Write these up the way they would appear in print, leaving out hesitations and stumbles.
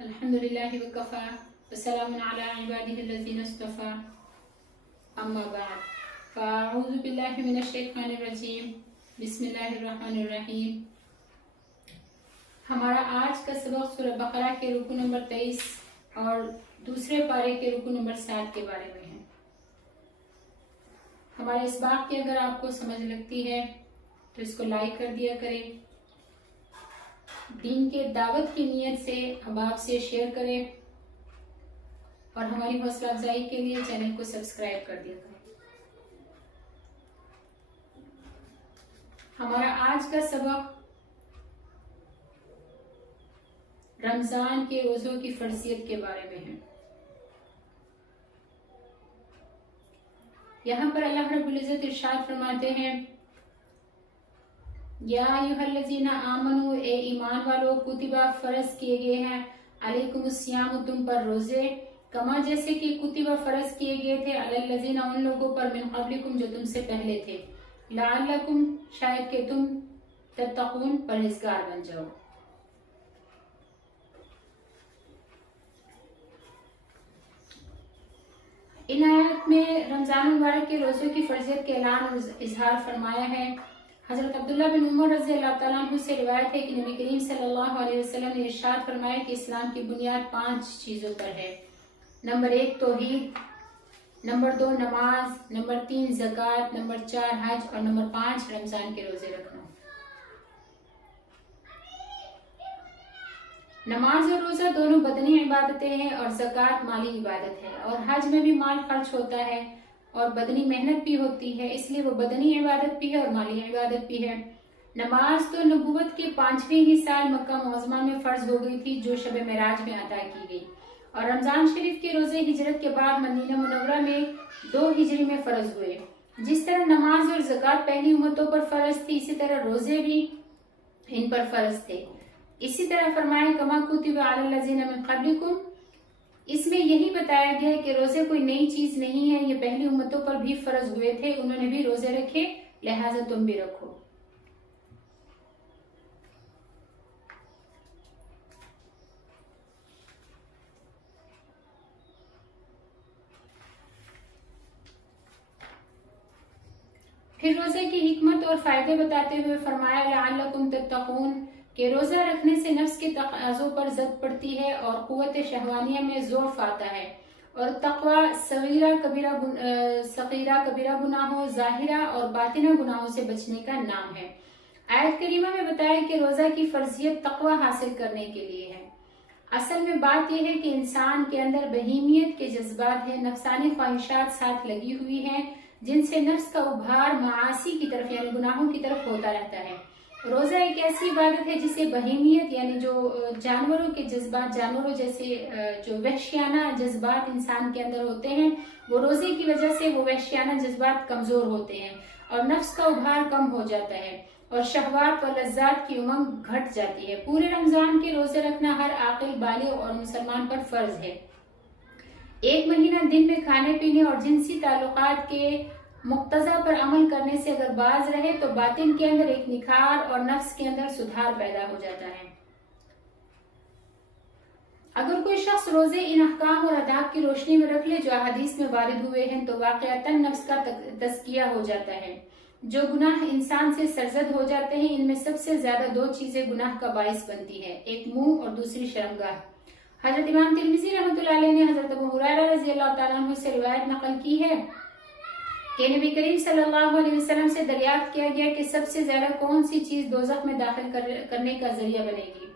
الحمدللہ وکفا وسلام علی عبادہ الذین اصطفیٰ اما بعد فاعوذ باللہ من الشیطان الرجیم بسم اللہ الرحمن الرحیم۔ ہمارا آج کا سبق سورہ بقرہ کے رکوع نمبر 23 اور دوسرے پارے کے رکوع نمبر 7 کے بارے میں ہے۔ ہمارے اس باب کی اگر آپ کو سمجھ لگتی ہے تو اس کو لائک کر دیا کریں، دین کے دعوت کی نیت سے ہم آپ سے شیئر کریں اور ہماری حوصلہ افزائی کے لیے چینل کو سبسکرائب کر دیا کریں۔ ہمارا آج کا سبق رمضان کے روزوں کی فرضیت کے بارے میں ہے۔ یہاں پر اللہ رب العزت ارشاد فرماتے ہیں، یا ایھا الذین آمنو، اے ایمان والو، کتبہ فرض کیے گئے ہیں، علیکم الصیام، تم پر روزے، کما جیسے کہ کتبہ فرض کیے گئے تھے، علی الذین، ان لوگوں پر، من قبلکم جو تم سے پہلے تھے، لعلکم، شاید کہ تم، تتقون، پرہیزگار بن جاؤ۔ ان آیات میں رمضان مبارک کے روزوں کی فرضیت کے اعلان اور اظہار فرمایا ہے۔ حضرت عبداللہ بن عمر رضی اللہ تعالیٰ عنہ سے روایت ہے کہ نبی کریم صلی اللہ علیہ وسلم نے ارشاد فرمایا کہ اسلام کی بنیاد 5 چیزوں پر ہے۔ نمبر 1 توحید، نمبر 2 نماز، نمبر 3 زکوٰۃ، نمبر 4 حج اور نمبر 5 رمضان کے روزے رکھنا۔ نماز اور روزہ دونوں بدنی عبادتیں ہیں اور زکوٰۃ مالی عبادت ہے، اور حج میں بھی مال خرچ ہوتا ہے اور بدنی محنت بھی ہوتی ہے، اس لیے وہ بدنی عبادت بھی ہے اور مالی عبادت بھی ہے۔ نماز تو نبوت کے 5ویں ہی سال مکہ معظمہ میں فرض ہو گئی تھی، جو شب معراج میں عطا کی گئی، اور رمضان شریف کے روزے ہجرت کے بعد مدینہ منورہ میں 2 ہجری میں فرض ہوئے۔ جس طرح نماز اور زکوٰۃ پہلی امتوں پر فرض تھی، اسی طرح روزے بھی ان پر فرض تھے۔ اسی طرح فرمایا، کما کتب علی الذین من قبلکم، اس میں یہی بتایا گیا کہ روزے کوئی نئی چیز نہیں ہے، یہ پہلی امتوں پر بھی فرض ہوئے تھے، انہوں نے بھی روزے رکھے، لہٰذا تم بھی رکھو۔ پھر روزے کی حکمت اور فائدے بتاتے ہوئے فرمایا، لعلکم تتقون، کہ روزہ رکھنے سے نفس کے تقاضوں پر زد پڑتی ہے اور قوت شہوانیہ میں ضعف آتا ہے، اور تقوی صغیرہ کبیرہ گناہوں، ظاہرہ اور باطنہ گناہوں سے بچنے کا نام ہے۔ آیت کریمہ میں بتایا کہ روزہ کی فرضیت تقوی حاصل کرنے کے لیے ہے۔ اصل میں بات یہ ہے کہ انسان کے اندر بہیمیت کے جذبات ہیں، نفسانی خواہشات ساتھ لگی ہوئی ہیں، جن سے نفس کا ابھار معاصی کی طرف یعنی گناہوں کی طرف ہوتا رہتا ہے۔ روزہ ایک ایسی عبادت ہے جسے بہیمیت یعنی جو جانوروں کے جذبات، جانوروں جیسے جو وحشیانہ جذبات انسان کے اندر ہوتے ہیں، وہ روزے کی وجہ سے وہ وحشیانہ جذبات کمزور ہوتے ہیں اور نفس کا ابھار کم ہو جاتا ہے اور شہوات و لذات کی امنگ گھٹ جاتی ہے۔ پورے رمضان کے روزے رکھنا ہر عاقل بالغ اور مسلمان پر فرض ہے۔ 1 مہینہ دن میں کھانے پینے اور جنسی تعلقات کے مقتضا پر عمل کرنے سے اگر باز رہے تو باطن کے اندر ایک نکھار اور نفس کے اندر سدھار پیدا ہو جاتا ہے۔ اگر کوئی شخص روزے ان احکام اور آداب کی روشنی میں رکھ لے جو احادیث میں وارد ہوئے ہیں تو واقعتاً نفس کا تزکیہ ہو جاتا ہے۔ جو گناہ انسان سے سرزد ہو جاتے ہیں، ان میں سب سے زیادہ 2 چیزیں گناہ کا باعث بنتی ہے، ایک منہ اور دوسری شرمگاہ۔ حضرت امام ترمذی رحمۃ اللہ علیہ نے حضرت ابو ہریرہ رضی اللہ تعالیٰ عنہ سے روایت نقل کی ہے کہ نبی کریم صلی اللہ علیہ وسلم سے دریافت کیا گیا کہ سب سے زیادہ کون سی چیز دوزخ میں داخل کرنے کا ذریعہ بنے گی؟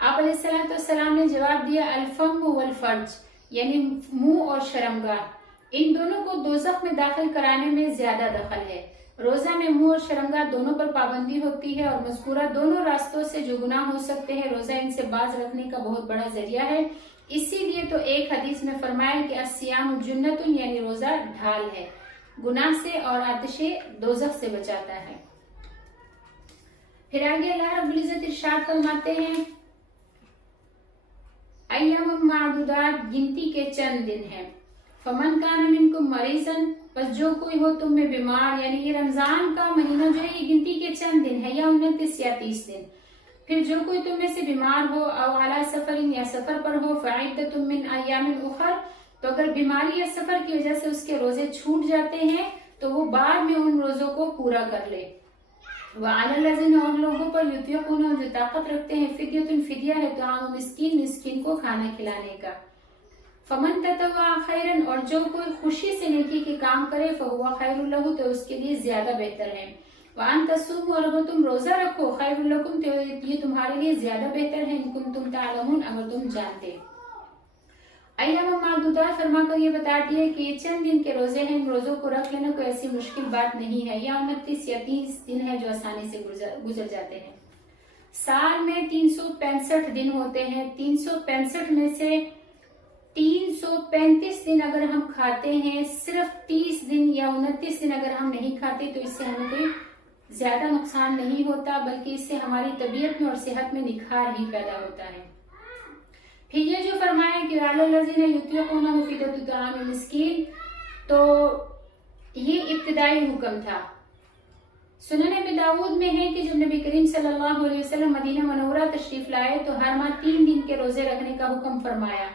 آپ علیہ السلام نے جواب دیا، الفم والفرج، یعنی منہ اور شرمگاہ، ان دونوں کو دوزخ میں داخل کرانے میں زیادہ دخل ہے۔ روزہ میں منہ اور شرمگاہ دونوں پر پابندی ہوتی ہے اور مذکورہ دونوں راستوں سے جو گناہ ہو سکتے ہیں، روزہ ان سے باز رکھنے کا بہت بڑا ذریعہ ہے۔ اسی لیے تو ایک حدیث میں فرمایا کہ الصیام جنۃ، یعنی روزہ ڈھال ہے، گناہ سے اور آتش دوزخ سے بچاتا ہے۔ پھر آگے اللہ رب العزت ارشاد فرماتے ہیں، ایام معدودات، گنتی کے چند دن ہیں، فمن کان منکم مریضا، بس جو کوئی ہو تم میں بیمار، یعنی یہ رمضان کا مہینہ جو ہے یہ گنتی کے چند دن ہے، یا 29 یا 30 دن، پھر جو کوئی تم میں سے بیمار ہو او علی سفر یا سفر پر ہو فعدۃ من ایام اخر، تو اگر بیماری یا سفر کی وجہ سے اس کے روزے چھوٹ جاتے ہیں تو وہ بعد میں ان روزوں کو پورا کر لے۔ وعلی الذین، اور لوگوں پر یطیقون، جو طاقت رکھتے ہیں، فدیۃ، فدیہ ہے طعام مسکین، مسکین کو کھانا کھلانے کا۔ فمن تطوع خیرا، اور جو کوئی خوشی سے نیکی کے کام کرے فہو خیر لہ، تو اس کے لیے زیادہ بہتر ہے۔ وان تصوموا، اور اگر تم روزہ رکھو خیر لکم، تو یہ تمہارے لیے زیادہ بہتر ہے، ان کنتم تعلمون، اگر تم جانتے۔ ایام معدودات، فرما کر یہ بتاتی ہے کہ یہ چند دن کے روزے ہیں، ان روزوں کو رکھ لینا کوئی ایسی مشکل بات نہیں ہے۔ یا 29 یا 30 دن ہے جو آسانی سے گزر جاتے ہیں۔ سال میں 365 دن ہوتے ہیں، 365 میں سے 335 دن اگر ہم کھاتے ہیں، صرف 30 دن یا 29 دن اگر ہم نہیں کھاتے تو اس سے ہمیں کوئی زیادہ نقصان نہیں ہوتا، بلکہ اس سے ہماری طبیعت میں اور صحت میں نکھار ہی پیدا ہوتا ہے۔ پھر یہ جو فرمایا کہ علی الذین یطیقونہ فدیۃ طعام مسکین، تو یہ ابتدائی حکم تھا۔ سنن ابی داؤد میں ہے کہ جب نبی کریم صلی اللہ علیہ وسلم مدینہ منورہ تشریف لائے تو ہر ماہ 3 دن کے روزے رکھنے کا حکم فرمایا۔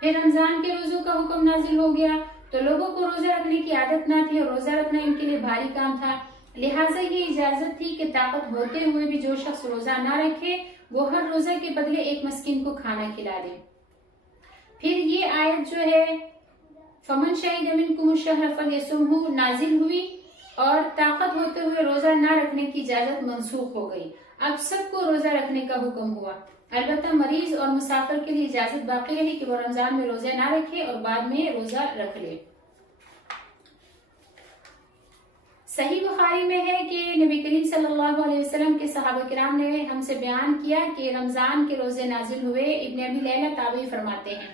پھر رمضان کے روزوں کا حکم نازل ہو گیا تو لوگوں کو روزہ رکھنے کی عادت نہ تھی اور روزہ رکھنا ان کے لیے بھاری کام تھا، لہٰذا یہ اجازت تھی کہ طاقت ہوتے ہوئے بھی جو شخص روزہ نہ رکھے وہ ہر روزہ کے بدلے ایک مسکین کو کھانا کھلا دے۔ پھر یہ آیت جو ہے فمن شہد منکم الشہر فلیصمہ نازل ہوئی اور طاقت ہوتے ہوئے روزہ نہ رکھنے کی اجازت منسوخ ہو گئی۔ اب سب کو روزہ رکھنے کا حکم ہوا، البتہ مریض اور مسافر کے لیے اجازت باقی رہی کہ وہ رمضان میں روزہ نہ رکھے اور بعد میں روزہ رکھ لے۔ صحیح بخاری میں ہے کہ نبی کریم صلی اللہ علیہ وسلم کے صحابہ کرام نے ہم سے بیان کیا کہ رمضان کے روزے نازل ہوئے۔ ابن ابی لیلہ تابعی فرماتے ہیں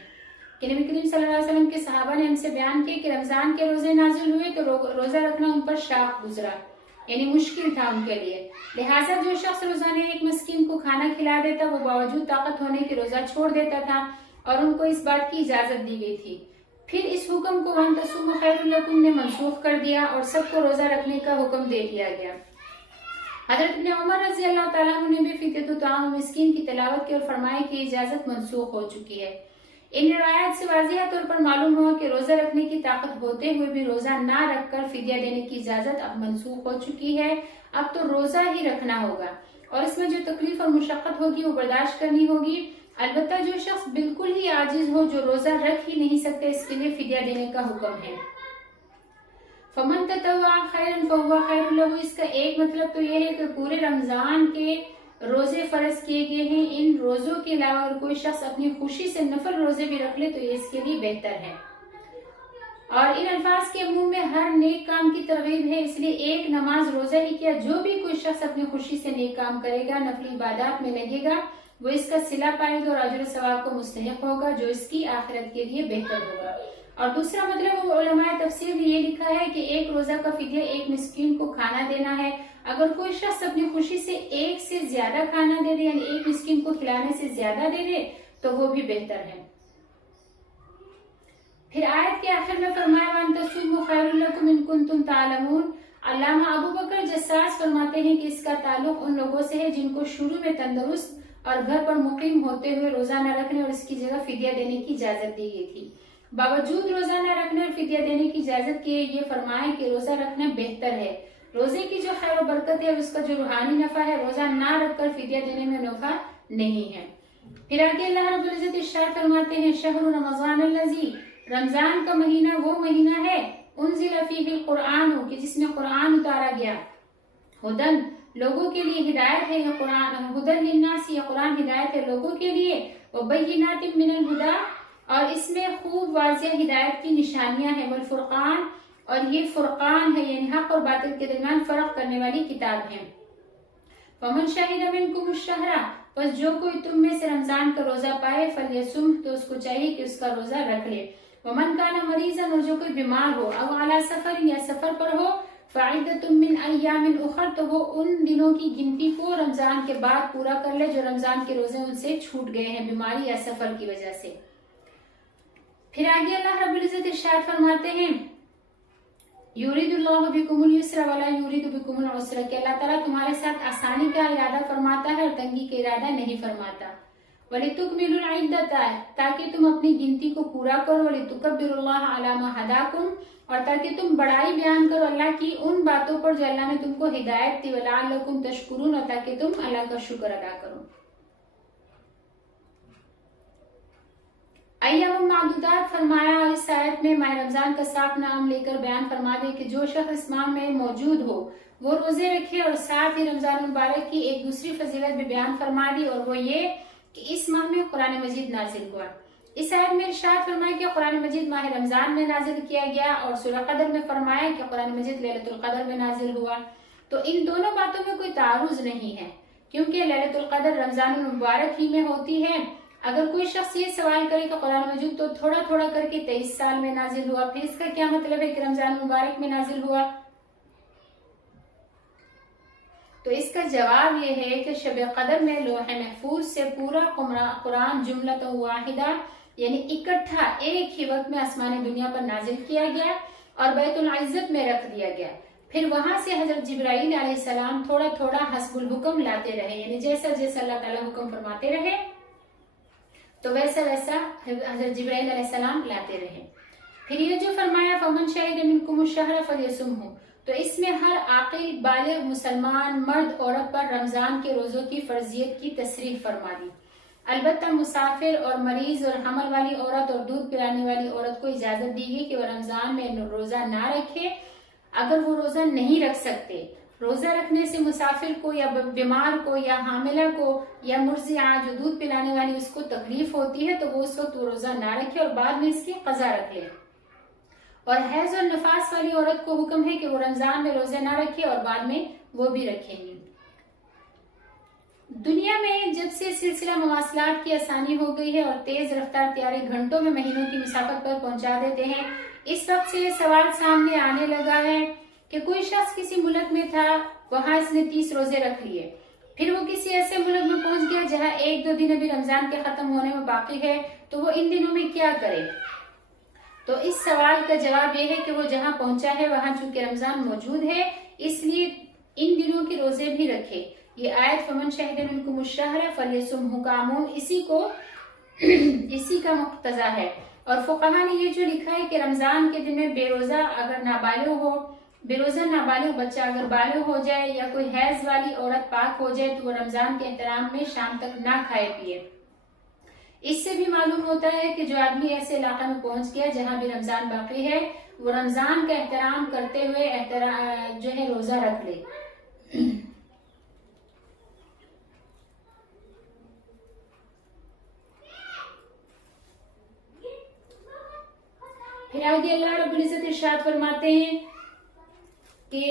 کہ نبی کریم صلی اللہ علیہ وسلم کے صحابہ نے ہم سے بیان کیا کہ رمضان کے روزے نازل ہوئے تو روزہ رکھنا ان پر شاق گزرا، یعنی مشکل تھا ان کے لیے، لہٰذا جو شخص روزانہ ایک مسکین کو کھانا کھلا دیتا وہ باوجود طاقت ہونے کے روزہ چھوڑ دیتا تھا اور ان کو اس بات کی اجازت دی گئی تھی۔ پھر اس حکم کو وان تصوموا خیر لکم نے منسوخ کر دیا اور سب کو روزہ رکھنے کا حکم دے دیا گیا۔ حضرت ابن عمر رضی اللہ تعالیٰ عنہ نے بھی فدیۃ طعام مسکین کی تلاوت کی اور فرمایا کہ اجازت منسوخ ہو چکی ہے۔ ان روایات سے واضح طور پر معلوم ہوا کہ روزہ رکھنے کی طاقت ہوتے ہوئے بھی روزہ نہ رکھ کر فدیہ دینے کی اجازت اب منسوخ ہو چکی ہے، اب تو روزہ ہی رکھنا ہوگا اور اس میں جو تکلیف اور مشقت ہوگی وہ برداشت کرنی ہوگی۔ البتہ جو شخص بالکل ہی عاجز ہو، جو روزہ رکھ ہی نہیں سکتے، اس کے لیے فدیہ دینے کا حکم ہے۔ فمن تطوع خیرا فہو خیر لہ، اس کا ایک مطلب تو یہ ہے کہ پورے رمضان کے روزے فرض کیے گئے ہیں، ان روزوں کے علاوہ اگر کوئی شخص اپنی خوشی سے نفل روزے بھی رکھ لے تو یہ اس کے لیے بہتر ہے۔ اور ان الفاظ کے عموم میں ہر نیک کام کی ترغیب ہے، اس لیے ایک نماز روزہ ہی کیا جو بھی کوئی شخص اپنی خوشی سے نیک کام کرے گا، نفلی عبادات میں لگے گا، وہ اس کا صلہ پائے گا اور اجر و ثواب کو مستحق ہوگا، جو اس کی آخرت کے لیے بہتر ہوگا۔ اور دوسرا مطلب علماء تفسیر نے یہ لکھا ہے کہ ایک روزہ کا فدیہ ایک مسکین کو کھانا دینا ہے۔ اگر کوئی شخص اپنی خوشی سے ایک سے زیادہ کھانا دے دے، یعنی ایک مسکین کو کھلانے سے زیادہ دے دے تو وہ بھی بہتر ہے۔ پھر آیت کے آخر میں فرمایا وَأَن تَصُومُوا خَيْرٌ لَكُمْ إِن كُنتُمْ تَعْلَمُونَ۔ علامہ ابو بکر جساس فرماتے ہیں کہ اس کا تعلق ان لوگوں سے ہے جن کو شروع میں تندرست اور گھر پر مقیم ہوتے ہوئے روزہ نہ رکھنے اور اس کی جگہ فدیہ دینے کی اجازت دی گئی تھی۔ باوجود روزہ نہ رکھنے اور فدیہ دینے کی اجازت کے یہ فرمایا کہ روزہ رکھنا بہتر ہے۔ روزے کی جو خیر و برکت ہے، اس کا جو روحانی نفع ہے، روزہ نہ رکھ کر فدیہ دینے میں نفع نہیں ہے۔ پھر آگے اللہ رب العزت ارشاد فرماتے ہیں شہر رمضان الذی، رمضان کا مہینہ وہ مہینہ ہے انزل فیہ القرآن کہ جس میں قرآن اتارا گیا، ہدن لوگوں کے لیے ہدایت ہے، یہ قرآن ہدن للناس، یہ قرآن ہدایت ہے لوگوں کے لیے، وبینات من الہدی، اور اس میں خوب واضح ہدایت کی نشانیاں ہیں، والفرقان، اور یہ فرقان ہے یعنی حق اور باطل کے درمیان فرق کرنے والی کتاب ہے۔ فمن شہد منکم الشہر، بس جو کوئی تم میں سے رمضان کا روزہ پائے، فلیصم، تو اس کو چاہیے کہ اس کا روزہ رکھ لے۔ ومن کان مریضا، اور جو کوئی بیمار ہو، او علی سفر، یا سفر پر ہو، فعدۃ من ایام اخر، تو وہ ان دنوں کی گنتی کو رمضان کے بعد پورا کر لے جو رمضان کے روزے ان سے چھوٹ گئے ہیں بیماری یا سفر کی وجہ سے۔ پھر آگے اللہ رب العزت ارشاد فرماتے ہیں युरिदुल्लाहु बिकुमुल युस्रा वला युरिदु बिकुमुल उसरा, कि अल्लाह ताला तुम्हारे साथ आसानी का इरादा फरमाता है और तंगी का इरादा नहीं फरमाता। वलितुकमिलुल इद्दता, ताकि तुम अपनी गिनती को पूरा करो, वलितुकब्बिरुल्लाह अला मा हदाकुम, और ताकि तुम बड़ाई बयान करो अल्लाह की उन बातों पर जो अल्लाह ने तुमको हिदायत दी, वलअल्लकुम तशकुरून, और ताकि तुम अल्लाह का शुक्र अदा करो। अय्याम मादूदात फरमाया, और इस आयत में माह रमजान का साफ नाम लेकर बयान फरमा दे कि जो शख्स इस माह में मौजूद हो वो रोजे रखे, और साथ ही रमजान मुबारक की एक दूसरी फजीलत भी बयान फरमा दी, और वो ये कि इस माह में कुरान मजीद नाजिल हुआ। इस आयत में इरशाद फरमाया कि कुरान मजीद माह रमजान में नाजिल किया गया, और सूरह कदर में फरमाया कि कुरान मजीद लैलतुल कदर में नाजिल हुआ। तो इन दोनों बातों में कोई तारुज नहीं है, क्योंकि लैलतुल कदर रमजान मुबारक ही में होती है। अगर कोई शख्स ये सवाल करे कि कुरान मजीद तो थोड़ा थोड़ा करके 23 साल में नाजिल हुआ, फिर इसका क्या मतलब है कि रमजान मुबारक में नाजिल हुआ? तो इसका जवाब ये है कि शब कदर में लोहे महफूज से पूरा कुरान जुमलतन वाहिदा यानी इकट्ठा एक ही वक्त में आसमान दुनिया पर नाजिल किया गया और बैतुल इज्जत में रख दिया गया। फिर वहां से हजरत जिब्राइल अलैहिस्सलाम थोड़ा थोड़ा हस्बुल हुक्म लाते रहे, यानी जैसा जैसा अल्लाह ताला हुक्म फरमाते रहे तो वैसा वैसा हजरत जिब्राइल अलैहिस्सलाम लाते रहे। फिर ये जो फरमाया फमन शाहिद मिनकुम शहर फलयसुमहु, तो इसमें हर आकिल बालिग मुसलमान मर्द औरत पर रमजान के रोजों की फर्जियत की तसरीह फरमा दी। अलबत्ता मुसाफिर और मरीज और हमल वाली औरत और दूध पिलाने वाली औरत को इजाजत दी गई कि वह रमजान में रोजा ना रखे अगर वो रोजा नहीं रख सकते। रोजा रखने से मुसाफिर को या बीमार को या हामिला को या मुर्जिया जो दूध पिलाने वाली उसको तकलीफ होती है तो वो उस वक्त वो रोजा ना रखे और बाद में इसकी कजा रख ले। और हैज और नफास वाली औरत को हुक्म है कि वो रमजान में रोजे ना रखे और बाद में वो भी रखेंगी। दुनिया में जब से सिलसिला मवासलात की आसानी हो गई है और तेज रफ्तार त्यारे घंटों में महीनों की मुसाफत पर पहुंचा देते हैं, इस वक्त से सवाल सामने आने लगा है कि कोई शख्स किसी मुल्क में था, वहां इसने 30 रोजे रख लिए, फिर वो किसी ऐसे मुल्क में पहुंच गया जहां 1-2 दिन अभी रमजान के खत्म होने में बाकी है, तो वो इन दिनों में क्या करे? तो इस सवाल का जवाब ये है कि वो जहां पहुंचा है वहां चूंकि रमजान मौजूद है इसलिए इन दिनों के रोजे भी रखे। ये आयत फमन शहीद मिनकुम शहर फलयसुमहु कामून इसी का मुक्तजा है। और फुकहा ने ये जो लिखा है कि रमजान के दिन में बेरोजा नाबालिग बच्चा अगर बालिग हो जाए या कोई हैज वाली औरत पाक हो जाए तो वो रमजान के एहतराम में शाम तक ना खाए पिए। इससे भी मालूम होता है कि जो आदमी ऐसे इलाका में पहुंच गया जहां भी रमजान बाकी है वो रमजान का एहतराम करते हुए जो है रोजा रख ले। फिर आगे अल्लाह रब्बुल इज्जत इरशाद फरमाते हैं कि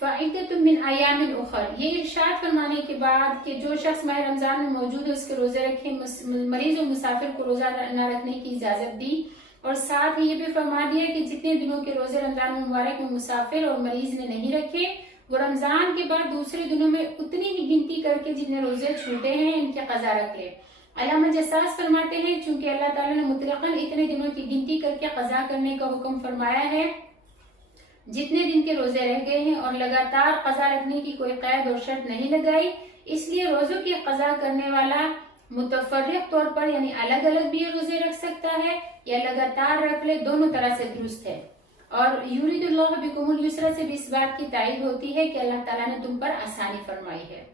फ़ाइदतुम मिन अय्यामिन उखर, ये इरशाद फरमाने के बाद कि जो शख्स माह रमजान में मौजूद है उसके रोजे रखे, मरीज और मुसाफिर को रोजा न रखने की इजाजत दी और साथ ही ये भी फरमा दिया कि जितने दिनों के रोजे रमजान मुबारक में मुसाफिर और मरीज ने नहीं रखे वो रमजान के बाद दूसरे दिनों में उतनी ही गिनती करके जितने रोजे छूटे हैं इनके कजा रख ले। अल्लामा जस्सास फरमाते हैं चूंकि अल्लाह ताला ने मुतलकन इतने दिनों की गिनती करके कजा करने का हुक्म फरमाया है जितने दिन के रोजे रह गए हैं और लगातार कजा रखने की कोई कैद और शर्त नहीं लगाई, इसलिए रोजों की कजा करने वाला मुतफर्रिक तौर पर यानी अलग अलग भी रोजे रख सकता है या लगातार रख ले, दोनों तरह से दुरुस्त है। और युरिदुल्लाहु बिकुमुल युस्रा से भी इस बात की तायीद होती है कि अल्लाह ताला ने तुम पर आसानी फरमाई है।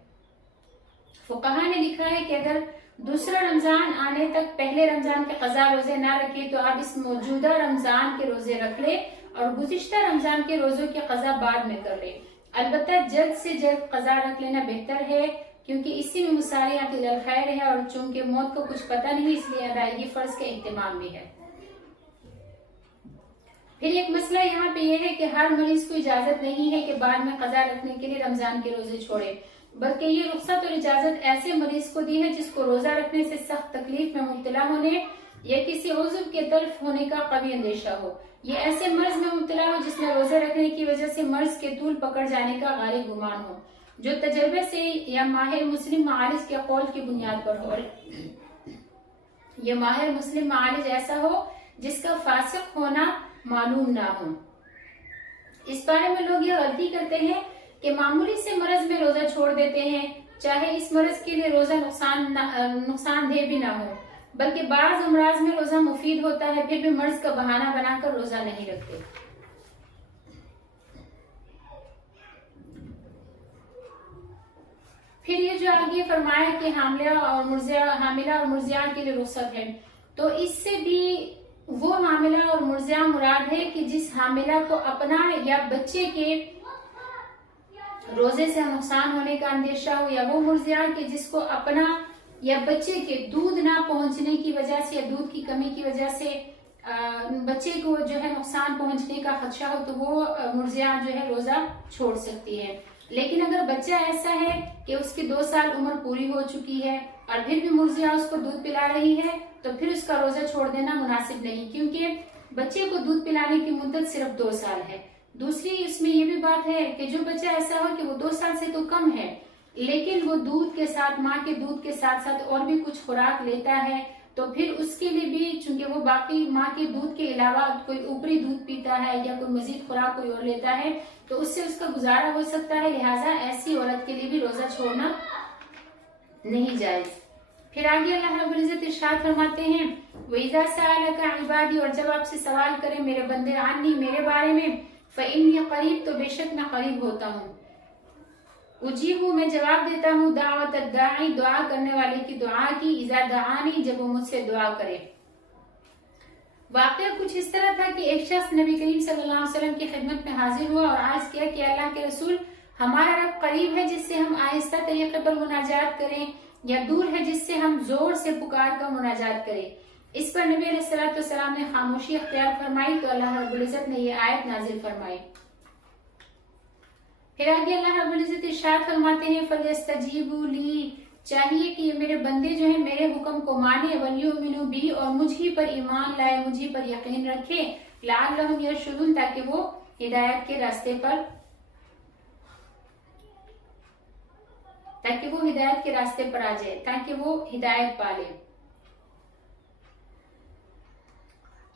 फुकहा ने लिखा है कि अगर दूसरा रमजान आने तक पहले रमजान के कजा रोजे ना रखे तो आप इस मौजूदा रमजान के रोजे रख ले और गुज़िश्ता रमजान के रोजों की कजा बाद में कर ले। अलबत्ता जल्द से जल्द कजा रख लेना बेहतर है क्योंकि इसी में मुसारिअत इलल खैर है और चूंकि मौत को कुछ पता नहीं इसलिए अदायगी फर्ज के एहतिमाम भी है। फिर एक मसला यहाँ पे यह है कि हर मरीज को इजाजत नहीं है कि बाद में कजा रखने के लिए रमजान के रोजे छोड़े, बल्कि ये रुख्सत और इजाजत ऐसे मरीज को दी है जिसको रोजा रखने से सख्त तकलीफ में मुब्तला होने या किसी उज़्व के तल्फ होने का कभी अंदेशा हो। ये ऐसे मर्ज में मुब्तला हो जिसमें रोजे रखने की वजह से मर्ज के तूल पकड़ जाने का गालिब गुमान हो, जो तजर्बे से या माहिर मुस्लिम मालिज के कौल की बुनियाद पर हो। ये माहिर मुस्लिम मालिज ऐसा हो जिसका फासिक होना मालूम ना हो। इस बारे में लोग ये गलती करते हैं कि मामूली से मर्ज में रोजा छोड़ देते हैं, चाहे इस मर्ज के लिए रोजा नुकसानदेह भी ना हो, बल्कि बाज अमराज में रोजा मुफीद होता है, फिर भी मर्ज का बहाना बनाकर रोजा नहीं रखते। फिर ये जो आगे फरमाया कि हामिला और मुर्जिया के लिए रुखसत है, तो इससे भी वो हामिला और मुर्जिया मुराद है कि जिस हामिला को अपना या बच्चे के रोजे से नुकसान होने का अंदेशा हो, या वो मुर्जिया कि जिसको अपना या बच्चे के दूध ना पहुंचने की वजह से या दूध की कमी की वजह से बच्चे को जो है नुकसान पहुंचने का खदशा हो, तो वो मुर्जिया जो है रोजा छोड़ सकती है। लेकिन अगर बच्चा ऐसा है कि उसकी 2 साल उम्र पूरी हो चुकी है और फिर भी मुर्जिया उसको दूध पिला रही है, तो फिर उसका रोजा छोड़ देना मुनासिब नहीं, क्योंकि बच्चे को दूध पिलाने की मुद्दत सिर्फ 2 साल है। दूसरी इसमें ये भी बात है कि जो बच्चा ऐसा हो कि वो 2 साल से तो कम है, लेकिन वो दूध के साथ, माँ के दूध के साथ साथ और भी कुछ खुराक लेता है, तो फिर उसके लिए भी, चूंकि वो बाकी माँ के दूध के अलावा कोई ऊपरी दूध पीता है या कोई मजीद खुराक कोई और लेता है, तो उससे उसका गुजारा हो सकता है, लिहाजा ऐसी औरत के लिए भी रोजा छोड़ना नहीं जायज। फिर आगे अल्लाह रब्बुल इज्जत इरशाद फरमाते हैं, वइज़ा सअलका इबादी, और जब आपसे सवाल करें मेरे बंदे अन्नी, मेरे बारे में, फ़इन्नी क़रीब, तो बेशक मैं करीब होता हूँ, उजीबु, मैं जवाब देता हूँ, दावत दाई, दुआ करने वाले की दुआ की, इज़ा दआनी, जब वो मुझसे दुआ करे। वाक़या कुछ इस तरह था कि एक शख्स नबी करीम सल्लल्लाहु अलैहि वसल्लम की खिदमत में हाजिर हुआ और अर्ज किया कि अल्लाह के रसूल, हमारा रब करीब है जिससे हम आहिस्ता तरीके पर मुनाजात करें, या दूर है जिससे हम जोर से पुकार कर मुनाजात करें। इस पर नबी अलैहिस्सलाम ने खामोशी अख्तियार फरमाई, तो अल्लाह रब्बुल इज्जत ने ये आयत नाजिल फरमाई। फिर आगे अल्लाह रब्बुल इज्जत इरशाद फरमाते हैं, फलयस्तजीबू ली, चाहिए कि ये मेरे बंदे जो है मेरे हुक्म को माने, वलयुमिनु बी, और मुझी पर ईमान लाए, मुझी पर यकीन रखे, लअल्लहुम यरशुदून, ताकि वो हिदायत के रास्ते पर आ जाए, ताकि वो हिदायत पाले।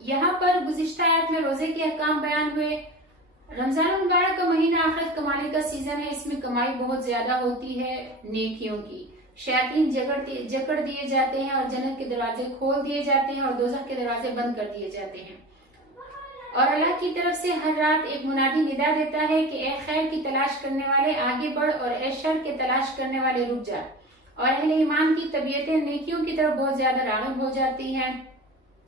यहाँ पर गुज़िश्ता आयत में रोजे के अहकाम बयान हुए। रमजान मुबारक का महीना आखिरत कमाने का सीजन है, इसमें कमाई बहुत ज्यादा होती है नेकियों की। शैतान जकड़ दिए जाते हैं और जन्नत के दरवाजे खोल दिए जाते हैं और दोज़ख के दरवाजे बंद कर दिए जाते हैं, और अल्लाह की तरफ से हर रात एक मुनादी निदा देता है कि ए खैर की तलाश करने वाले आगे बढ़, और ए शर के तलाश करने वाले रुक जा। और अहले ईमान की तबीयतें नेकियों की तरफ बहुत ज्यादा राग़िब हो जाती हैं,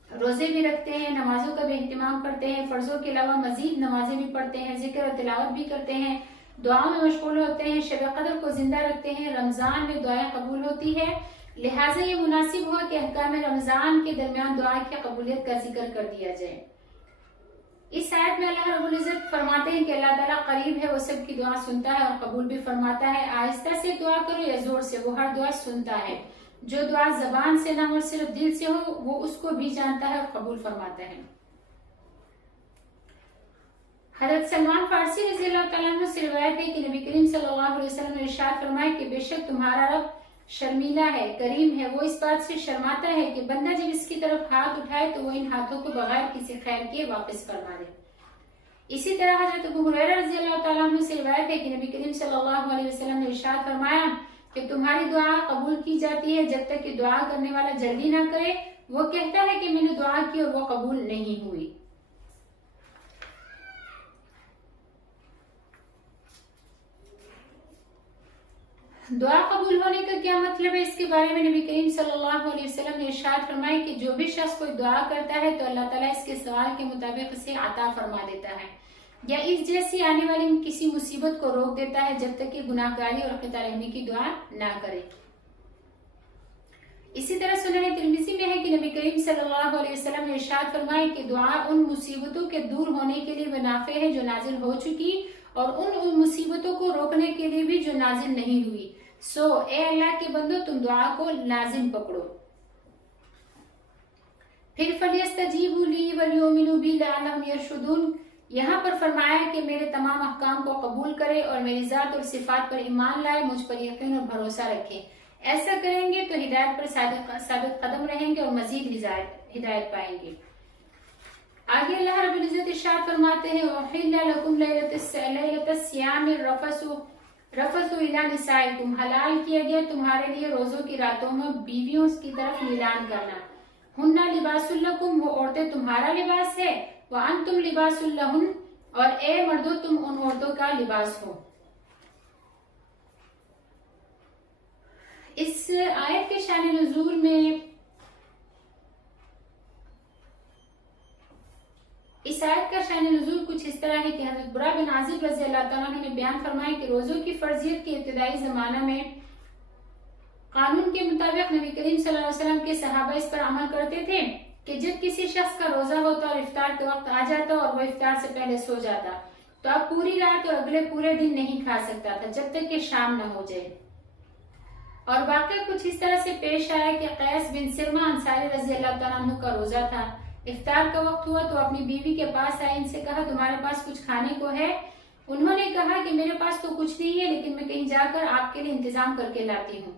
रोजे भी रखते हैं, नमाजों का भी एहतिमाम करते हैं, फर्जों के अलावा मजीद नमाजें भी पढ़ते हैं, जिक्र और तिलावत भी करते हैं, दुआओं में मशगूल होते हैं, शब कदर को जिंदा रखते हैं, रमजान में दुआएं कबूल होती है। लिहाजा ये मुनासिब हुआ कि अहकाम रमजान के दरमियान दुआ की कबूलियत का जिक्र कर दिया जाए। इस आयत में अल्लाह रब्बुल इज्जत फरमाते हैं कि अल्लाह ताला करीब है, वो सबकी दुआ सुनता है और कबूल भी फरमाता है। आहिस्ता से दुआ करो या जोर से, वो हर दुआ सुनता है। जो दुआ जबान से ना हो, सिर्फ दिल से हो, वो उसको भी जानता है और कबूल फरमाता है। हज़रत सलमान फारसी रज़ी अल्लाह तआला अन्हु से रिवायत है कि नबी करीम सल्लल्लाहु अलैहि वसल्लम ने इरशाद फरमाया कि बेशक तुम्हारा रब शर्मीला है, करीम है, वो इस बात से शर्माता है कि बंदा जब इसकी तरफ हाथ उठाए तो वो इन हाथों को बगैर किसी खैर के वापस फरमा दे। इसी तरह हज़रत अबू हुरैरा रज़ी अल्लाह तआला अन्हु से रिवायत है कि नबी करीम सल्लल्लाहु अलैहि वसल्लम ने इरशाद फरमाया कि तुम्हारी दुआ कबूल की जाती है जब तक कि दुआ करने वाला जल्दी ना करे। वो कहता है कि मैंने दुआ की और वो कबूल नहीं हुई। दुआ कबूल होने का क्या मतलब है, इसके बारे में नबी करीम सल्लल्लाहु अलैहि वसल्लम ने इरशाद फरमाया कि जो भी शख्स कोई दुआ करता है तो अल्लाह ताला इसके सवाल के मुताबिक उसे अता फरमा देता है, या इस जैसी आने वाली किसी मुसीबत को रोक देता है जब तक कि गुनाहगारी और क़िता रहमी की दुआ ना करे। इसी तरह सुनन तिरमिज़ी में है कि नबी करीम सल्लल्लाहु अलैहि वसल्लम ने इरशाद फरमाया कि दुआ उन मुसीबतों के दूर होने के लिए मुनाफे है जो नाजिल हो चुकी, और उन मुसीबतों को रोकने के लिए भी जो नाजिल नहीं हुई। सो ए अल्लाह के बंदो, तुम दुआ को लाजिम पकड़ो। फिर फलियस्तजीबू ली वलयुमिनू बी लअल्लहुम यरशुदून, यहाँ पर फरमाया कि मेरे तमाम अहकाम को कबूल करे और मेरी जात और सिफात पर ईमान लाए, मुझ पर यकीन और भरोसा रखे। ऐसा करेंगे तो हिदायत पर साबित कदम रहेंगे और मजीद हिदायत पाएंगे। आगे अल्लाह रब्बुल इज्जत इरशाद फरमाते हैं वहिल्ला लकुम लैलतस्सियाम रफसु इला निसाइकुम, हलाल किया गया तुम्हारे लिए रोजों की रातों में बीवियों की तरफ मिलान करना। हुन्ना लिबासुल लकुम, वो औरतें तुम्हारा लिबास है, व अंतुम लिबासुल लहुन, और ए मर्दों तुम उन औरतों का लिबास हो। इस आयत के शान नुज़ूल में इस आयत का शान नुज़ूल कुछ इस तरह है कि हज़रत बरा बिन आज़िब रज़ी अल्लाह तआला अन्हु ने बयान फरमाया कि रोजों की फर्जियत के इब्तिदाई ज़माना में कानून के मुताबिक नबी करीम सल्लल्लाहु अलैहि वसल्लम के सहाबा इस पर अमल करते थे कि जब किसी शख्स का रोजा होता और इफ्तार के वक्त आ जाता और वो इफ्तार से पहले सो जाता तो अब पूरी रात और अगले पूरे दिन नहीं खा सकता था जब तक कि शाम न हो जाए। और वाकया कुछ इस तरह से पेश आया कि कैस बिन सिरमा अंसारी रज़ी अल्लाह तआला अन्हु का रोजा था। इफ्तार का वक्त हुआ तो अपनी बीवी के पास आए, इनसे कहा तुम्हारे पास कुछ खाने को है? उन्होंने कहा कि मेरे पास तो कुछ नहीं है, लेकिन मैं कहीं जाकर आपके लिए इंतजाम करके लाती हूँ।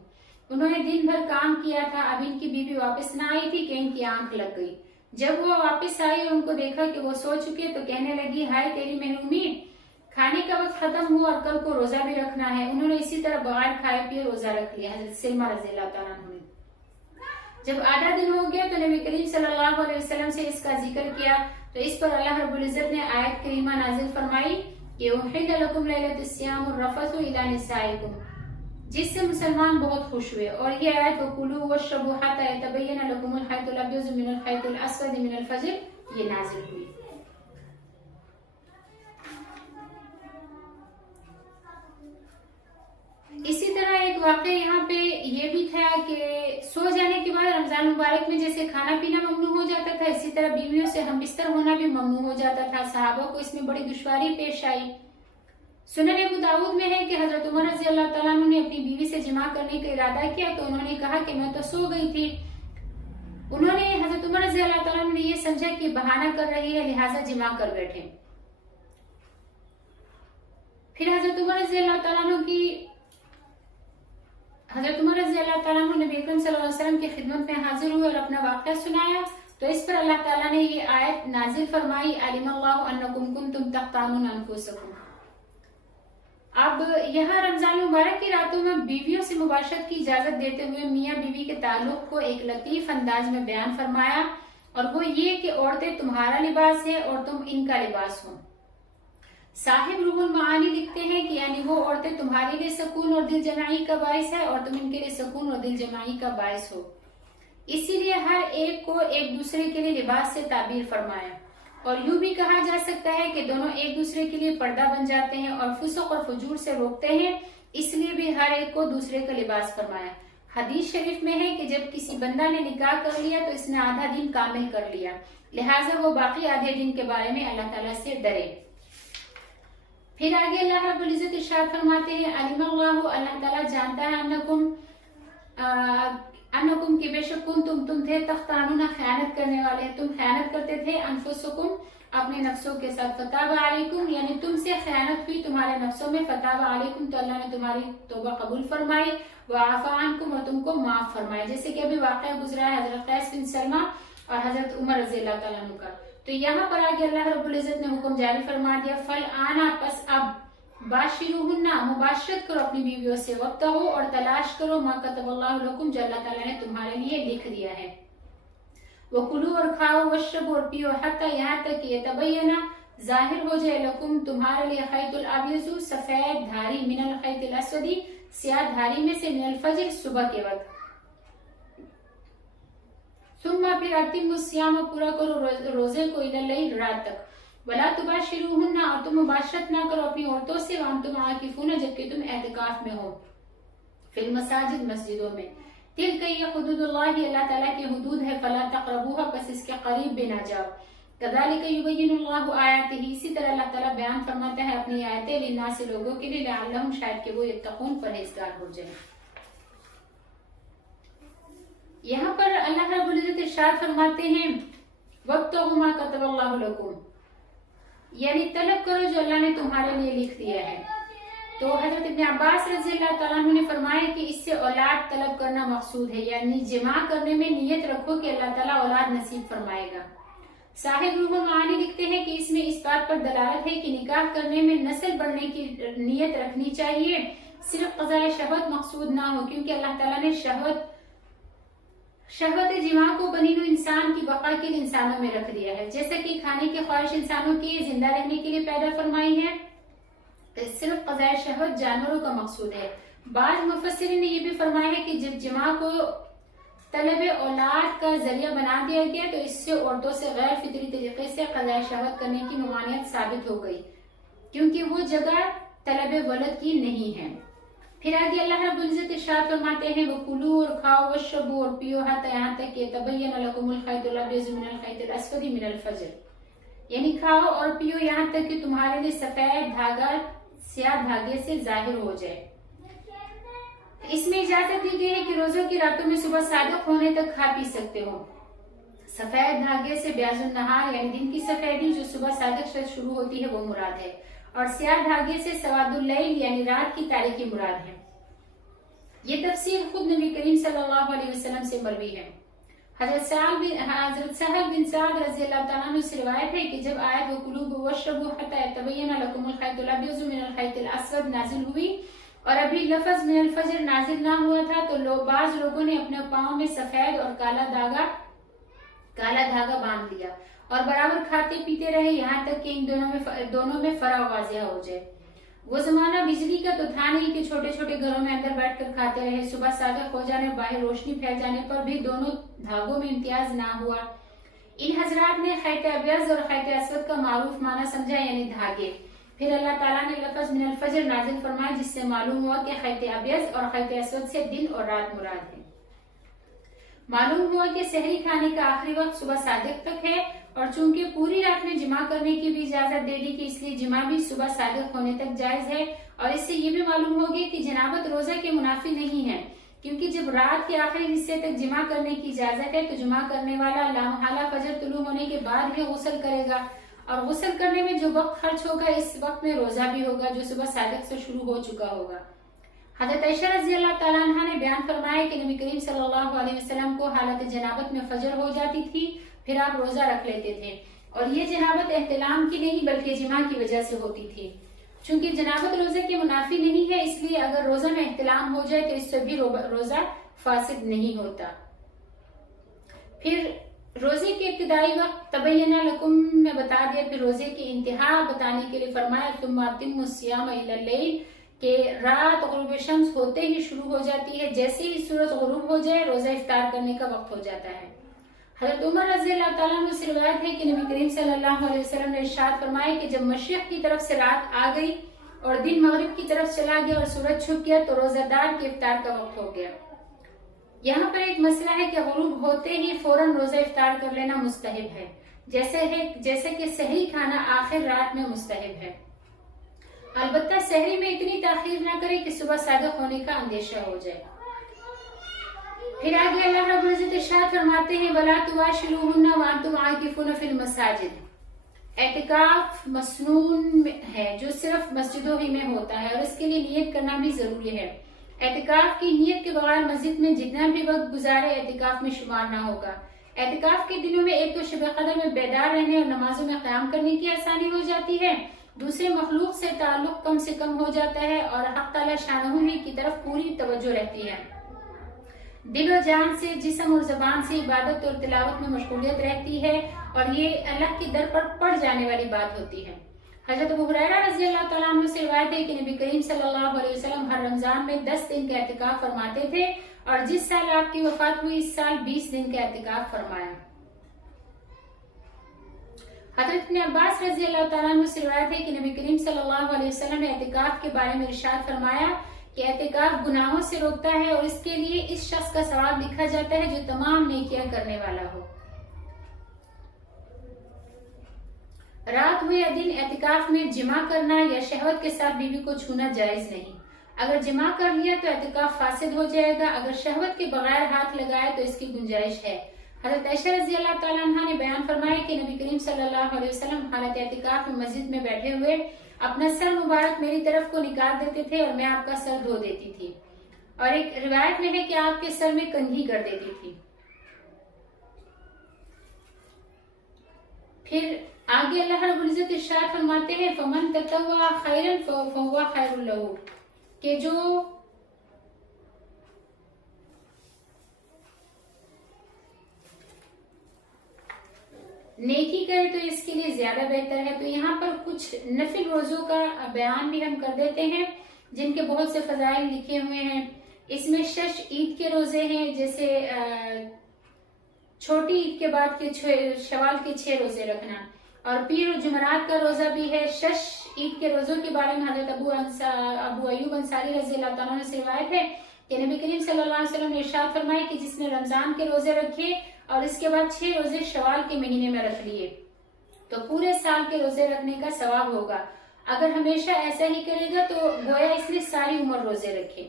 उन्होंने दिन भर काम किया था, अब इनकी बीवी वापस न आई थी कि इनकी आंख लग गई। जब वो वापस आई और उनको देखा कि वो सो चुके तो कहने लगी, हाय तेरी महरूमी, खाने का वक्त खत्म हुआ और कल को रोजा भी रखना है। उन्होंने इसी तरह बगैर खाए पिए रोजा रख लिया। हज़रत सलमा रज़ी अल्लाह तआला अन्हु ने जब आधा दिन हो गया तो नबी करीम सल्लल्लाहु अलैहि वसल्लम से इसका जिक्र किया तो इस पर अल्लाह रब्बुल इज्जत ने आयत करीमा नाजिल फरमाई कि उहिल्ला लकुम लैलतस्सियाम रफसु इला निसाइकुम, जिससे मुसलमान बहुत खुश हुए। और ये आयत वकुलू वशरबू हत्ता यतबय्यना लकुमुल खैतुल अब्यज़ु मिनल खैतिल अस्वद मिनल फज्र ये नाजिल हुई। इसी तरह एक वाक़या यहाँ पे ये भी था कि सो जाने के बाद रमजान मुबारक में जैसे खाना पीना ममनू हो जाता था, इसी तरह बीवियों से हम बिस्तर होना भी ममनू हो जाता था। सहाबा को इसमें बड़ी दुश्वारी पेश आई। सुनन अबू दाऊद में है कि हजरत उमर रज़ी अल्लाह तआला अन्हु ने अपनी बीवी से जिमा करने का इरादा किया तो उन्होंने कहा कि मैं तो सो गई थी। उन्होंने हजरत उमर रज़ी अल्लाह तआला अन्हु ने ये समझा कि बहाना कर रही है, लिहाजा जिमा कर बैठे। फिर हजरत उमर रज़ी अल्लाह तआला अन्हु नबी अकरम सल्लल्लाहु अलैहि वसल्लम की खिदमत में हाजिर हुए और अपना वाक़या सुनाया तो इस पर अल्लाह ताला ने ये आयत नाजिल फरमाई, अलिमल्लाहु अन्नकुम कुंतुम तख्तानून अनफुसकुम। अब यहाँ रमजान मुबारक की रातों में बीवियों से मुबाशरत की इजाजत देते हुए मियाँ बीवी के ताल्लुक को एक लतीफ अंदाज में बयान फरमाया, और वो ये कि औरतें तुम्हारा लिबास है और तुम इनका लिबास हो। साहिब रूहुल मानी लिखते हैं कि यानी वो औरतें तुम्हारे लिए सुकून और दिल जमाई का बाइस है और तुम इनके लिए सुकून और दिल जमाई का बाइस हो। इसीलिए हर एक को एक दूसरे के लिए लिबास से ताबीर फरमाया। और यूं भी कहा जा सकता है कि दोनों एक दूसरे के लिए पर्दा बन जाते हैं और फुसुक और फजूर से रोकते हैं, इसलिए भी हर एक को दूसरे का लिबास फरमाया। हदीस शरीफ में है कि जब किसी बंदा ने निकाह कर लिया तो इसने आधा दिन कामिल कर लिया, लिहाजा वो बाकी आधे दिन के बारे में अल्लाह ताला से डरे। फिर आगे अल्लाह रब्बुल इज्जत इरशाद फरमाते हैं, अलिमल्लाहु, अल्लाह ताला जानता है, अन्नकुम की बेशक तुम थे तख्तानुना खयानत करने वाले, तुम खयानत करते थे, अनफुसकुम अपने नफ्सों के साथ, फताबा अलैकुम यानी तुमसे खयानत हुई तुम्हारे नफ्सों में, फताबा अलैकुम तो अल्लाह ने तुम्हारी तौबा कबूल फरमाई, व आफा अन्कुम और तुमको माफ फरमाए। जैसे कि अभी वाक़या गुजरा है हजरत कैस बिन सलमा और हजरत उमर रज़ी अल्लाह तआला अन्हु का। तो यहाँ पर आगे अल्लाह रब्बुल इज्जत ने हुक्म जारी फरमा दिया, फल आना पस अब बाशिरुहुन्ना मुबाशरत करो अपनी बीवियों से, वक्त हो और तलाश करो मा कतबल्लाहु लकुम जो अल्लाह ताला ने तुम्हारे लिए लिख दिया है, वो कुलू और खाओ, वशरबू और पियो, हत्ता यहाँ तक कि यतबय्यना जाहिर हो जाए, लकुम तुम्हारे लिए, खैतुल अब्यज़ु सफेद धारी, मिनल खैतिल अस्वदी स्याह धारी में से, मिनल फज्र सुबह के वक्त, सुम्मा फिर अतिम्मु सियाम पूरा करो रोजे को इलल लैल रात तक, वला तुबाशिरुहुन्ना और तुम मुबाशरत ना करो अपनी औरतों से, वअंतुम आकिफून जबकि तुम एतिकाफ में हो, फिल मसाजिद मस्जिदों में, तिलका ये हुदूदुल्लाह अल्लाह ताला की हुदूद है, फला तक़रबूहा बस इसके करीब भी ना जाओ, कज़ालिका युबय्यिनुल्लाहु आयातिही इसी तरह अल्लाह ताला बयान फरमाता है अपनी आयतें लिन्नास लोगों के लिए, लअल्लहुम शायद कि वो यत्तक़ून परहेजगार हो जाए। यहाँ पर अल्लाह रब्बुल इज्जत इरशाद फरमाते हैं, वक्तहु मा कतबल्लाहु लकुम यानी तलब करो जो अल्लाह ने तुम्हारे लिए लिख दिया है। तो हजरत इब्न अब्बास रज़ी अल्लाह तआला अन्हु ने फरमाया कि इससे औलाद तलब करना मकसूद है, यानी जिमा करने में नियत रखो कि अल्लाह ताला औलाद नसीब फरमाएगा। साहिब रूहुल मानी लिखते हैं कि इसमें इस बात पर दलालत है कि निकाह करने में नस्ल बढ़ने की नीयत रखनी चाहिए, सिर्फ क़ज़ाए शहवत मकसूद ना हो, क्योंकि अल्लाह ताला ने शहवत जिमा को बनी नूं इंसान की बका के लिए इंसानों में रख दिया है। जैसा कि खाने की ख्वाहिश इंसानों की जिंदा रहने के लिए पैदा फरमाई है, तो सिर्फ क़ज़ाए शहवत जानवरों का मकसूद है। बाज़ मुफस्सिरीन ने यह भी फरमाया है कि जब जिमा को तलब औलाद का जरिया बना दिया गया तो इससे औरतों से गैर फितरी तरीके से क़ज़ाए शहवत करने की ममानियत साबित हो गई, क्योंकि वो जगह तलब वलद की नहीं है। फिर आगे अल्लाह रब्बुल इज्जत इरशाद फरमाते हैं, वो कुलू और खाओ वशरबू और पियो हत्ता यहाँ तक कि तबय्यन लकुमुल खैतुल अबयज़ु मिनल खैतिल अस्वदी मिनल फज्र, यानी खाओ और पियो यहाँ तक कि तुम्हारे लिए सफेद धागा स्याह धागे से जाहिर हो जाए। इसमें इजाजत दी गई है कि रोजों की रातों में सुबह सादिक होने तक खा पी सकते हो। सफेद धागे से ब्याजुन नहार यानी दिन की सफेदी जो सुबह सादिक से शुरू होती है वो मुराद है, और स्याह धागे से सवादुल लैल यानी रात की तारीकी मुराद है। ये तफसीर खुद नबी करीम सल्लल्लाहु अलैहि वसल्लम से मरवी है। हजरत सहल बिन साद रज़ियल्लाहु तआला अन्हु से रिवायत है कि जब आयत वकुलू वशरबू हत्ता यतबय्यन लकुमुल खैतुल अबयज़ु मिनल खैतिल अस्वद नाजिल हुई और अभी लफ्ज मिनल फज्र नाजिल ना हुआ था, तो बाज लोगों ने अपने पाँव में सफेद और काला धागा बांध लिया और बराबर खाते पीते रहे, यहाँ तक कि इन दोनों में फर्क वाज़िह हो जाए। वो जमाना बिजली का तो था नहीं कि छोटे छोटे घरों में अंदर बैठकर खाते रहे। सुबह सादिक हो जाने बाहर रोशनी फैल जाने पर भी दोनों धागों में इम्तियाज ना हुआ। इन हजरात ने खैत अबयज़ और खैत अस्वद का मारूफ माना समझा, यानी धागे। फिर अल्लाह ताला ने लफ्ज मिनल फज्र नाजिल फरमाया, जिससे मालूम हुआ कि खैत अबयज़ और खैत अस्वद से दिन और रात मुराद है। मालूम हुआ कि सहरी खाने का आखिरी वक्त सुबह सादिक तक है, और चूंकि पूरी रात में जिमा करने की भी इजाजत दे दी कि इसलिए जिमा भी सुबह सादिक होने तक जायज है। और इससे ये भी मालूम हो गया कि जनाबत रोजा के मुनाफी नहीं है, क्योंकि जब रात के आखिरी हिस्से तक जिमा करने की इजाजत है तो जिमा करने वाला लामहाला फजर तुलू होने के बाद भी गुस्ल करेगा, और गुस्ल करने में जो वक्त खर्च होगा इस वक्त में रोजा भी होगा जो सुबह सादिक से शुरू हो चुका होगा। हज़रत आयशा रज़ियल्लाहु तआला अन्हा ने बयान फरमाया कि नबी करीम सल्लल्लाहु अलैहि वसल्लम को हालत जनाबत में फजर हो जाती थी, फिर आप रोजा रख लेते थे, और ये जनाबत एहतिलाम की नहीं बल्कि जिमा की वजह से होती थी। चूंकि जनाबत रोजे की मुनाफी नहीं है, इसलिए अगर रोजा में एहतिलाम हो जाए तो इससे भी रोजा फासिद नहीं होता। फिर रोजे के इब्तिदाई वक्त तबय्यना लकुम में बता दिया, फिर रोजे की इंतहा बताने के लिए फरमाया तुम अतिम्मु सियाम इलल लैल, के रात गुरूब शम्स होते ही शुरू हो जाती है, जैसे ही सूरज गुरूब हो जाए रोजा इफ्तार करने का वक्त हो जाता है। हज़रत उमर रज़ियल्लाहु तआला अन्हु से रिवायत है कि नबी करीम सल्लल्लाहु अलैहि वसल्लम ने इरशाद फरमाया कि जब मशरिक़ की तरफ से रात आ गई और दिन मगरिब की तरफ चला गया और सूरज छुप गया तो रोजादार के इफ्तार का वक्त हो गया। यहाँ पर एक मसला है कि गुरूब होते ही फौरन रोजा इफ्तार कर लेना मुस्तहिब है, जैसे कि सहरी खाना आखिर रात में मुस्तहिब है। अलबत्ता सहरी में इतनी ताखीर ना करे कि सुबह सादिक होने का अंदेशा हो जाए। फिर आगे अल्लाह रब्बुल इज्जत इरशाद फरमाते हैं, वला तुबाशिरूहुन्ना व अंतुम आकिफून फिल मसाजिद। एतिकाफ मसनून है जो सिर्फ मस्जिदों ही में होता है, और इसके लिए नियत करना भी जरूरी है। एतिकाफ की नियत के बगैर मस्जिद में जितना भी वक्त गुजारे एतिकाफ में शुमार ना होगा। एतिकाफ के दिनों में एक तो शब कदर में बेदार रहने और नमाजों में क़याम करने की आसानी हो जाती है, दूसरे मखलूक से ताल्लुक कम से कम हो जाता है, और हक़ ताला शानहू की तरफ पूरी तवज्जो रहती है। दिल और जान से, जिस्म और ज़बान से इबादत और तिलावत में मशगूलियत रहती है, और ये अल्लाह के दर पर पड़ जाने वाली बात होती है। हज़रत अबू हुरैरा रज़ियल्लाहु तआला अन्हु से रिवायत है कि नबी करीम सल्लल्लाहु अलैहि वसल्लम हर रमजान में 10 दिन का एतिकाफ फरमाते थे, और जिस साल आपकी वफात हुई इस साल 20 दिन का एतिकाफ फरमाया। हज़रत इब्न अब्बास रज़ियल्लाहु तआला अन्हु से रिवायत है कि नबी करीम सल्लल्लाहु अलैहि वसल्लम ने एतिकाफ के बारे में इरशाद फरमाया कि एतिकाफ गुनाहों से रोकता है, और इसके लिए इस शख्स का सवाब लिखा जाता है जो तमाम नेकियां करने वाला हो। रात हो या दिन एतिकाफ में जिमा करना या शहवत के साथ बीवी को छूना जायज नहीं। अगर जिमा कर लिया तो एतिकाफ फासिद हो जाएगा, अगर शहवत के बगैर हाथ लगाए तो इसकी गुंजाइश है। हज़रत आयशा रज़ियल्लाहु तआला अन्हा ने बयान फरमाया कि नबी करीम सल्लल्लाहु अलैहि वसल्लम हालत एतिकाफ में मस्जिद में बैठे हुए अपना सर मुबारक मेरी तरफ को निकाल देते थे और मैं आपका सर धो देती थी, और एक रिवायत में है कि आपके सर में कंघी कर देती थी। फिर आगे अल्लाह रब्बुल इज्जत इरशाद फरमाते हैं फमन ततव्वा खैरन फहुवा खैरुल लहू, कि जो नेकी करे तो इसके लिए ज्यादा बेहतर है। तो यहाँ पर कुछ नफिल रोजों का बयान भी हम कर देते हैं जिनके बहुत से फजाइल लिखे हुए हैं। इसमें शश ईद के रोजे हैं, जैसे छोटी ईद के बाद के शवाल के 6 रोजे रखना, और पीर और जुमरात का रोजा भी है। शश ईद के रोजों के बारे में हजरत अबू अयूब अंसारी रज़ी अल्लाह तआला अन्हु से रिवायत है कि नबी करीम सल्लल्लाहु अलैहि वसल्लम ने इरशाद फरमाया कि जिसने रमजान के रोजे रखे और इसके बाद 6 रोजे शवाल के महीने में रख लिए तो पूरे साल के रोजे रखने का सवाब होगा। अगर हमेशा ऐसा ही करेगा तो गोया इसने सारी उम्र रोजे रखे।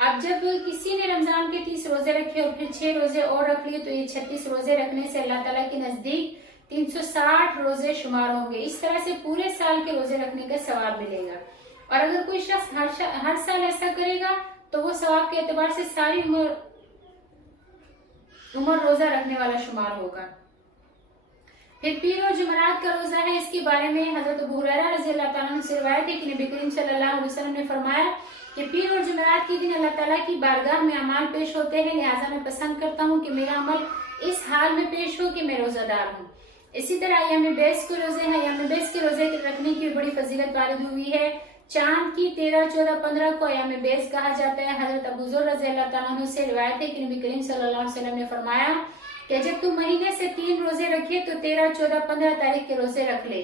अब जब किसी ने रमजान के 30 रोजे रखे और फिर 6 रोजे और रख लिए तो ये 36 रोजे रखने से अल्लाह ताला के नजदीक 360 रोजे शुमार होंगे। इस तरह से पूरे साल के रोजे रखने का सवाब मिलेगा। और अगर कोई शख्स हर साल ऐसा करेगा तो वो सवाब के एतबार से सारी उम्र रोजा रखने वाला शुमार होगा। फिर पीर और जुमरात का रोजा है, इसके बारे में हजरत अबू हुरैरा रज़ी अल्लाह तआला अन्हु से रिवायत है कि नबी करीम सल्लल्लाहु अलैहि वसल्लम ने फरमाया कि पीर और जुमरात के दिन अल्लाह ताला की बारगाह में अमाल पेश होते हैं, लिहाजा मैं पसंद करता हूँ कि मेरा अमल इस हाल में पेश हो कि मैं रोजादार हूँ। इसी तरह अय्याम बेस के रोजे हैं। अय्याम बेस के रोजे रखने की बड़ी फजीलत वारिद हुई है। चांद की 13, 14, 15 को अय्याम बेस कहा जाता है। हजरत अबू ज़ुर रज़ी अल्लाह तआला अन्हु से रिवायत है कि नबी करीम सल्लल्लाहु अलैहि वसल्लम ने फरमाया कि जब तुम महीने से 3 रोजे रखे तो 13, 14, 15 तारीख के रोजे रख ले।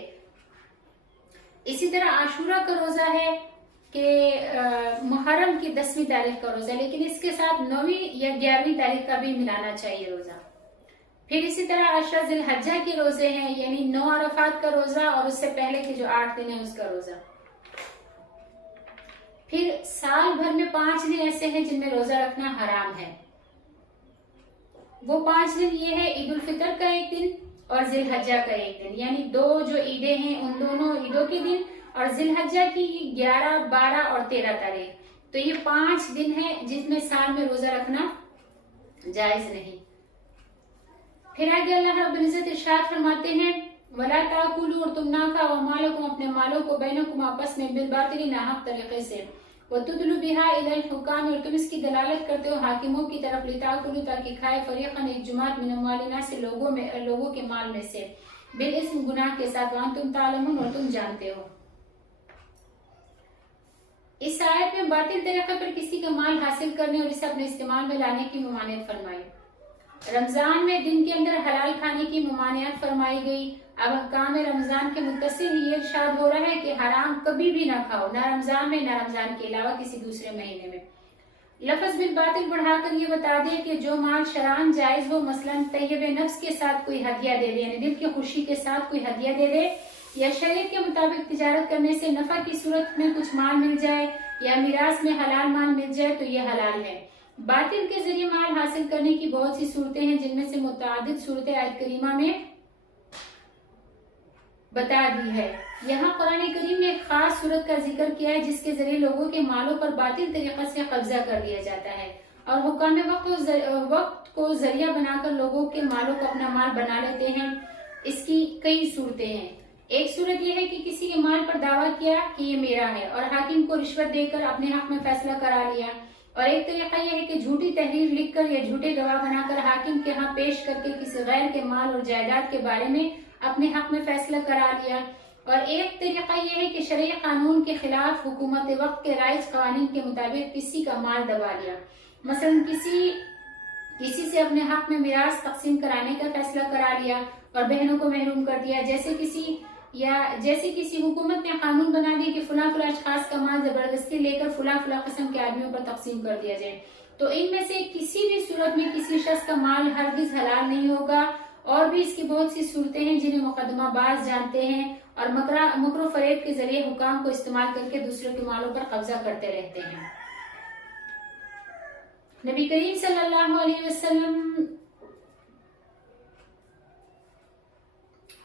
इसी तरह आशूरा का रोजा है कि मुहर्रम की 10वीं तारीख का रोजा, लेकिन इसके साथ 9वीं या 11वीं तारीख का भी मिलाना चाहिए रोजा। फिर इसी तरह अशरा ज़िलहज्जा के रोजे हैं, यानी 9 अरफात का रोजा और उससे पहले के जो 8 दिन है उसका रोजा। फिर साल भर में 5 दिन ऐसे हैं जिनमें रोजा रखना हराम है। वो 5 दिन ये है ईद उल फितर का एक दिन और जिलहज्जा का एक दिन, यानी 2 जो ईदें हैं उन दोनों ईदों के दिन, और जिलहज्जा की 11, 12 और 13 तारीख। तो ये 5 दिन है जिसमें साल में रोजा रखना जायज नहीं। फिर आगे अल्लाह रब्बुल इज्जत इरशाद फरमाते हैं वला ताकुलू, और तुम ना खाओ अमालकुम, अपने मालों को बैनकुम आपस में बिलबातिल नाहक तरीके से, वतुदलु बिहा इलल हुकाम, और तुम इसकी दलालत करते हो हाकिमों की तरफ, लिताकुलू ताकि खाए फरीकन एक जुमात मिन अम्वालिना से लोगों के माल में से, बिल इस्म गुनाह के साथ, वान तुम तालमुन, और तुम जानते हो। इस आयत में बातिल तरीके पर किसी का माल हासिल करने और इसे अपने इस्तेमाल में लाने की ममानियत फरमाई। रमजान में दिन के अंदर हलाल खाने की ममानियत फरमाई गई। अब अहकाम रमजान के मुत्तसिल ये इरशाद हो रहा है कि हराम कभी भी ना खाओ, ना रमजान में ना रमजान के अलावा किसी दूसरे महीने में। लफ्ज बिल बातिल बढ़ाकर ये बता दे कि जो माल शरान जायज हो, मसलन तैयब नफ्स के साथ कोई हदिया दे दे, यानी दिल की खुशी के साथ कोई हदिया दे दे, या शरीयत के मुताबिक तिजारत करने से नफा की सूरत में कुछ माल मिल जाए, या मिरास में हलाल माल मिल जाए तो ये हलाल है। बातिल के जरिए माल हासिल करने की बहुत सी सूरतें हैं, जिनमें से मुतादिद सूरतें आयत करीमा में बता दी है। यहाँ कुरान करीम ने एक खास सूरत का जिक्र किया है जिसके जरिए लोगों के मालों पर बातिल तरीके से कब्जा कर लिया जाता है, और हुक्काम वक्त को जरिया बनाकर लोगों के मालों को अपना माल बना लेते हैं। इसकी कई सूरतें हैं। एक सूरत यह है कि किसी के माल पर दावा किया कि ये मेरा है और हाकिम को रिश्वत देकर अपने हक में फैसला करा लिया, और एक तरीका यह है कि झूठी तहरीर लिखकर या झूठे गवाह बनाकर हाकिम के यहाँ पेश करके किसी गैर के माल और जायदाद के बारे में अपने हक में फैसला करा लिया, और एक तरीका यह है कि शरई कानून के खिलाफ हुकूमत वक्त के राइज कानून के मुताबिक किसी का माल दबा लिया। मसलन किसी से अपने हक में मिरास तकसीम कराने का फैसला करा लिया और बहनों को महरूम कर दिया। जैसे किसी हुकूमत ने कानून बना दिया कि फुला फुला अशखास का माल जबरदस्ती लेकर फुला फुला किस्म के आदमियों पर तकसीम कर दिया जाए। तो इनमें से किसी भी सूरत में किसी शख्स का माल हरगिज हलाल नहीं होगा। और भी इसकी बहुत सी सूरतें हैं जिन्हें मुकदमाबाज जानते हैं और मकरो फरेब के जरिए हुकाम को इस्तेमाल करके दूसरों के मालों पर कब्जा करते रहते हैं। नबी करीम सल्लल्लाहु अलैहि वसल्लम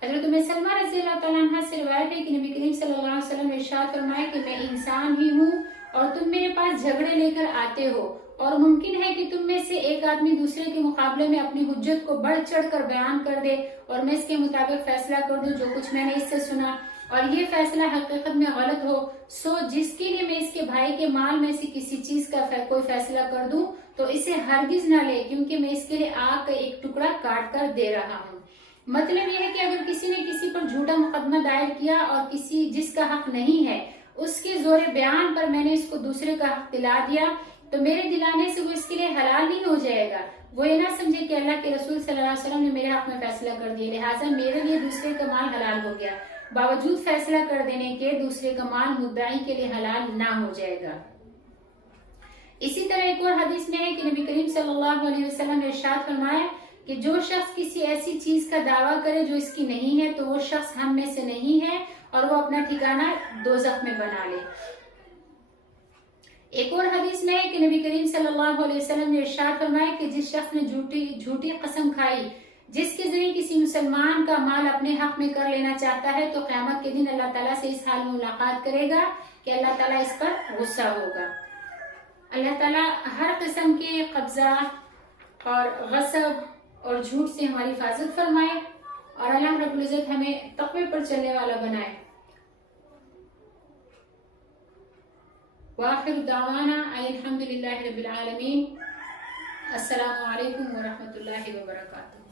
हज़रत उम्मे सलमा रज़ियल्लाहु तआला अन्हा से रिवायत है कि नबी करीम सल्लल्लाहु अलैहि वसल्लम ने इरशाद फरमाया कि मैं इंसान ही हूँ और तुम मेरे पास झगड़े लेकर आते हो, और मुमकिन है कि तुम में से एक ایک آدمی دوسرے کے مقابلے میں اپنی حجت کو بڑھ چڑھ کر بیان کر دے اور میں اس کے مطابق فیصلہ کر دوں جو کچھ میں نے اس سے سنا اور یہ فیصلہ حقیقت میں غلط ہو، سو جس کے لیے میں اس کے بھائی کے مال میں سے کسی چیز کا کوئی فیصلہ کر دوں تو اسے ہرگز نہ لے، کیونکہ میں اس کے لیے آگ کا ایک ٹکڑا کاٹ کر دے رہا ہوں۔ مطلب یہ ہے کہ اگر کسی نے کسی پر جھوٹا مقدمہ دائر کیا اور کسی جس کا حق نہیں ہے اس کے زور بیان پر میں نے اس کو دوسرے کا حق دلا دیا تو میرے دلانے سے وہ اس کے لیے حلال نہیں ہو جائے گا۔ وہ یہ نہ سمجھے کہ اللہ کے رسول صلی اللہ علیہ وسلم نے میرے حق میں فیصلہ کر دیا لہٰذا میرے لیے دوسرے کا مال حلال ہو گیا، باوجود فیصلہ کر دینے کے دوسرے کا مال مدعی کے لیے حلال نہ ہو جائے گا۔ اسی طرح ایک اور حدیث میں ہے کہ نبی کریم صلی اللہ علیہ وسلم نے ارشاد فرمایا کہ جو شخص کسی ایسی چیز کا دعویٰ کرے جو اس کی نہیں ہے تو وہ شخص ہم میں سے نہیں ہے اور وہ اپنا ٹھکانہ دوزخ میں بنا لے۔ ایک اور حدیث میں ہے کہ نبی کریم صلی اللہ علیہ وسلم نے ارشاد فرمایا کہ جس شخص نے جھوٹی قسم کھائی جس کے ذریعے کسی مسلمان کا مال اپنے حق میں کر لینا چاہتا ہے تو قیامت کے دن اللہ تعالیٰ سے اس حال میں ملاقات کرے گا کہ اللہ تعالیٰ اس پر غصہ ہوگا۔ اللہ تعالیٰ ہر قسم کے قبضہ اور غصب اور جھوٹ سے ہماری حفاظت فرمائے اور اللہ رب العزت ہمیں تقوی پر چلنے والا بنائے۔ وآخر دعوانا الحمد للہ رب العالمین۔ السلام علیکم ورحمۃ اللہ وبرکاتہ۔